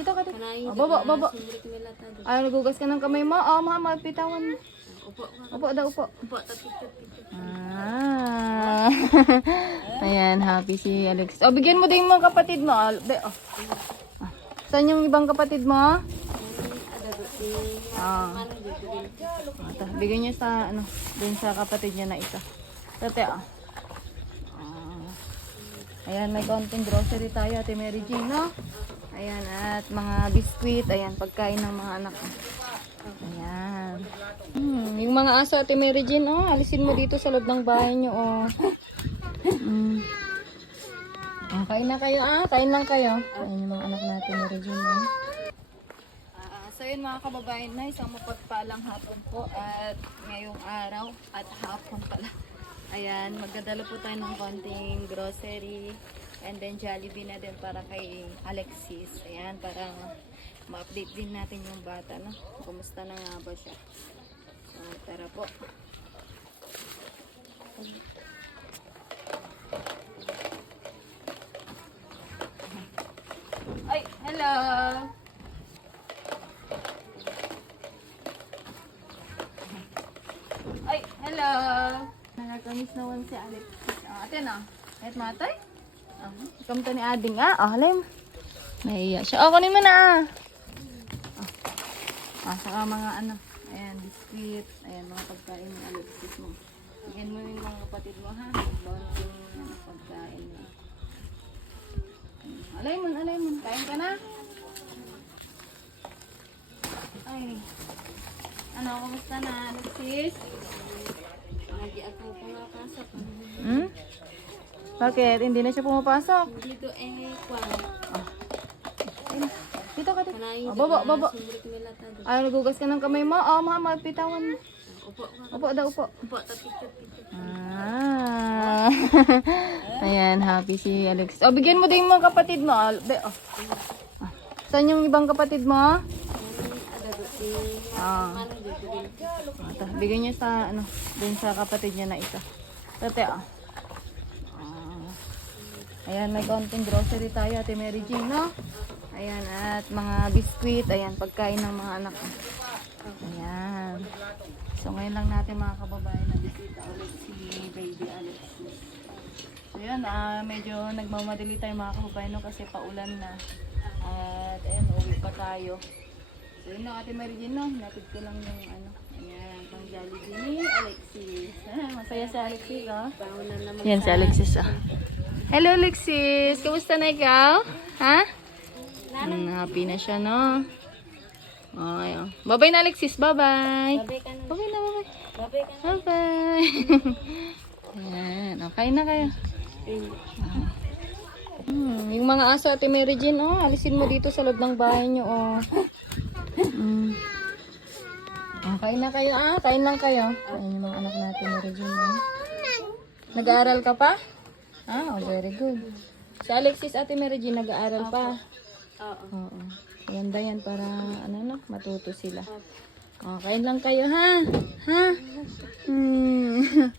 Dito ka dito. Baba, baba. Ay, nagugas ka ng kamay mo. Mama, pitawan mo. Upo daw, upo. Ayan, happy si Alex. Bigyan mo din yung mga kapatid mo. Saan yung ibang kapatid mo? Bigyan niya sa, dun sa kapatid niya na isa. Tate, ayan, may konting grocery tayo, Ate Mary Jane, no? Ayan, at mga biskwit, ayan, pagkain ng mga anak. Ayan. Yung mga aso, Ate Mary Jane, alisin mo dito sa loob ng bahay nyo, kain na kayo, kain lang kayo. Ayan yung mga anak natin, Mary Jane, So yun mga kababayan na, isang mapagpalang hapon po at ngayong araw at hapon pala. Ayan, magdadala po tayo ng konting grocery and then Jollibee na din para kay Alexis. Ayan, para ma-update din natin yung bata, no? Kumusta na nga ba siya? So, tara po. Ay, hello! Ay, hello! Nakakamiss naman si Alex. Ate na, kahit matay? Kamta ni Ading, halim. Nahiya siya. Kunin mo na, saka mga ayan, biscuit, ayan, mga pagkain ng Alexis mo. Bigyan mo yung mga kapatid mo, ha? Bawang pagkain mo. Alay mo. Kain ka na? Ay. Kumusta na, Alexis? Lagi ako pumapasok. Bakit? Hindi na siya pumapasok? Dito kwan. Dito ka dito. Baba. Ay, nagugas ka ng kamay mo. Mama, pitawan mo. Upo daw, upo. Ayan, happy si Alex. Bigyan mo din yung mga kapatid mo. Saan yung ibang kapatid mo? Bigyan niya sa, dun sa kapatid niya na isa. Tate, ayan, may konting grocery tayo, Ate Mary Jane, no? Ayan, at mga biskwit, ayan, pagkain ng mga anak. Ayan. So, ngayon lang natin mga kababayan na bisita ulit si baby Alexis. So, yun, medyo nagmamadali tayo mga kababayan, no? Kasi paulan na. At, ayan, uwi pa tayo. So, yun lang, Ate Mary Jane, no? Napid ko lang yung, ayan, pang Jollibee ni Alexis. Masaya si Alexis, Yan si Alexis, Hello, Alexis. Kamusta na ikaw? Ha? Happy na siya, no? Okay, Bye-bye na, Alexis. Bye-bye. Bye-bye na, bye-bye. Bye-bye. Ayan. Okay na kayo. Yung mga aso, Ate Mary Jane, alisin mo dito sa loob ng bahay nyo, Kain na kayo, kain lang kayo. Ayan yung mga anak natin, Mary Jane, Nag-aaral ka pa? Very good. Si Alexis, Ate Mary Jane, nag-aaral pa. Oo. Ganda yan para, matuto sila. Kain lang kayo, ha?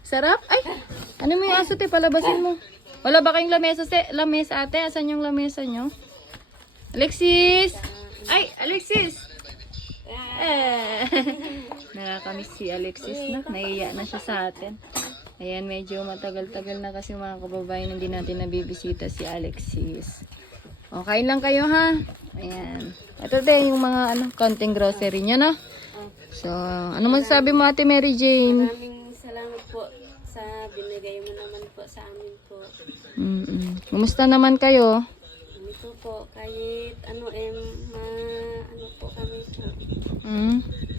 Sarap? Ay! Ano mo yung aso, te? Palabasin mo. Wala ba kayong lamesa, ate? Asan yung lamesa nyo? Alexis! Ay! Alexis! Nakakamiss si Alexis, na. Nahiya na siya sa atin. Ayan, medyo matagal-tagal na kasi mga kababayan hindi natin nabibisita si Alexis. Kain lang kayo, ha? Ayan. Ito din yung mga konting grocery niya, no? So, ano masasabi mo, Ate Mary Jane? Maraming salamat po sa binigay mo naman po sa amin po. Kumusta naman kayo? Ito po, kahit po kami po.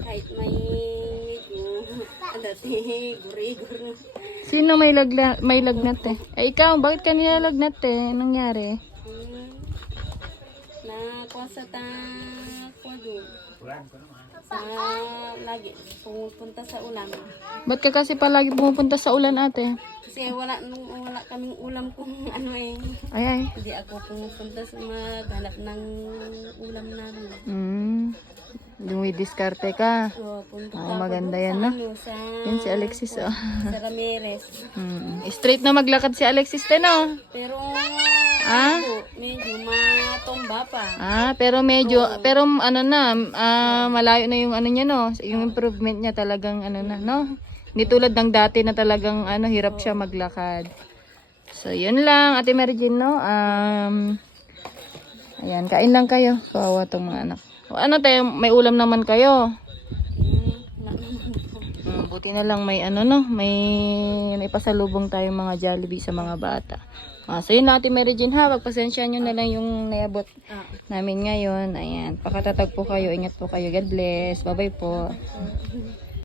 Kahit may guri-gur. Sino may lagnat, ikaw, bakit ka nilalagnat, nangyari? Sa lagi pupunta sa ulam. Ba't ka kasi palagi pumupunta sa ulan, ate? Kasi wala kaming ulam kung Ay. Hindi ako pumupunta sa maghanap ng ulam namin. Dumidiskarte ka. Maganda yan, no? Yan si Alexis, Sa Ramirez. Straight na maglakad si Alexis, no? Pero Ah? medyo tumba pa. Pero medyo, pero ano na, malayo na yung ano niya, no? Yung improvement niya talagang ano na, no? Hindi tulad ng dati na talagang ano, hirap siya maglakad. So, yun lang, Ate Mary Jane, no? Ayan, kain lang kayo. Kawawa tong mga anak. O, ano tayo, may ulam naman kayo. Buti na lang may ano, no? May pasalubong tayong mga Jollibee sa mga bata. So yun lang, Ate Mary Jane, ha? Pagpasensya nyo na lang yung naabot namin ngayon. Ayan, pakatatag po kayo. Ingat po kayo. God bless. Bye-bye po.